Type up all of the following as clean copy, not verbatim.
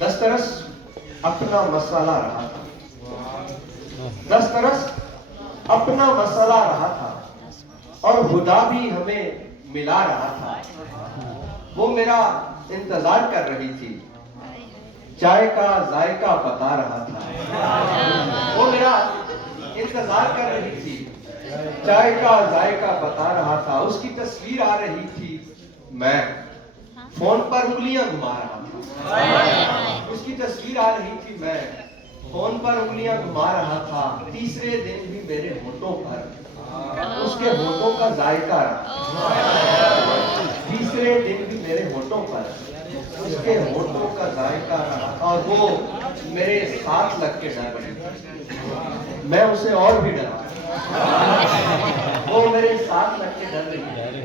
दस्तरस अपना मसाला रहा था, दस्तरस अपना मसाला रहा था, और खुदा भी हमें मिला रहा था। वो मेरा इंतजार कर रही थी, चाय का जायका बता रहा था। वो मेरा इंतजार कर रही थी, चाय का जायका बता रहा था। उसकी तस्वीर आ रही थी, मैं फोन पर उंगलियां घुमा रहा था। उसकी तस्वीर आ रही थी, मैं फोन पर उंगलियां घुमा रहा था। तीसरे दिन भी मेरे होठों पर उसके होठों का जायका रहा। तीसरे दिन भी मेरे होठों पर उसके होठों का जायका रहा, और वो मेरे साथ लग के डर रही थी। मैं उसे और भी डरा, वो मेरे साथ लग के डर रही थी,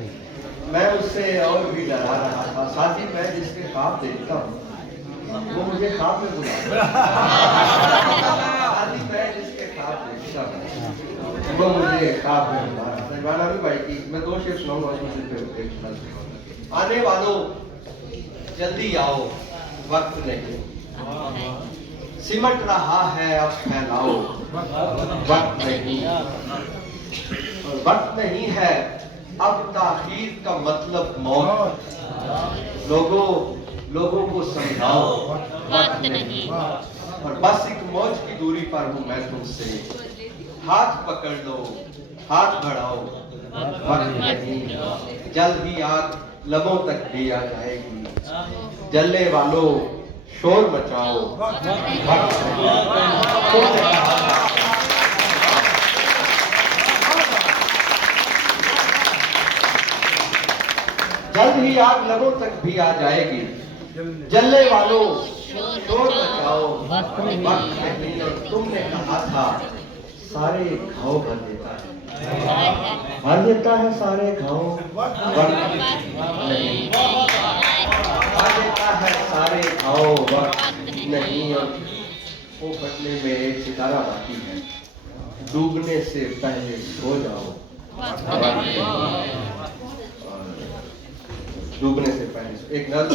मैं उससे और भी डरा रहा था। साथ ही मैं जिसके ख्वाब देखता हूँ वो मुझे ख्वाब में बुलाता है। साथ ही मैं जिसके ख्वाब देखता हूँ वो मुझे ख्वाब में बुलाता है। भाई की मैं दो शेर सुनाऊंगा, उसमें आने वालों जल्दी आओ, वक्त नहीं सिमट रहा है अब फैलाओ, वक्त नहीं, वक्त नहीं है अब ताखीर का मतलब मौत। लोगों को समझाओ वक्त नहीं, और बस एक मौज की दूरी पर हूं मैं तुमसे। हाथ पकड़ लो, हाथ बढ़ाओ, वक्त नहीं, जल्द ही आग लबों तक भी आ जाएगी। जलने वालों शोर मचाओ, वक्त नहीं। जल्द ही आग लबों तक भी आ जाएगी। जलने वालों शोर मचाओ, वक्त नहीं। और तुमने कहा था सारे घाव भर देता है, भर देता है सारे घाव, वक्त नहीं भर देता है सारे घाव, वक्त नहीं। और वो फटने में एक सितारा बाकी है, डूबने से पहले सो जाओ, डूबने से पहले एक नल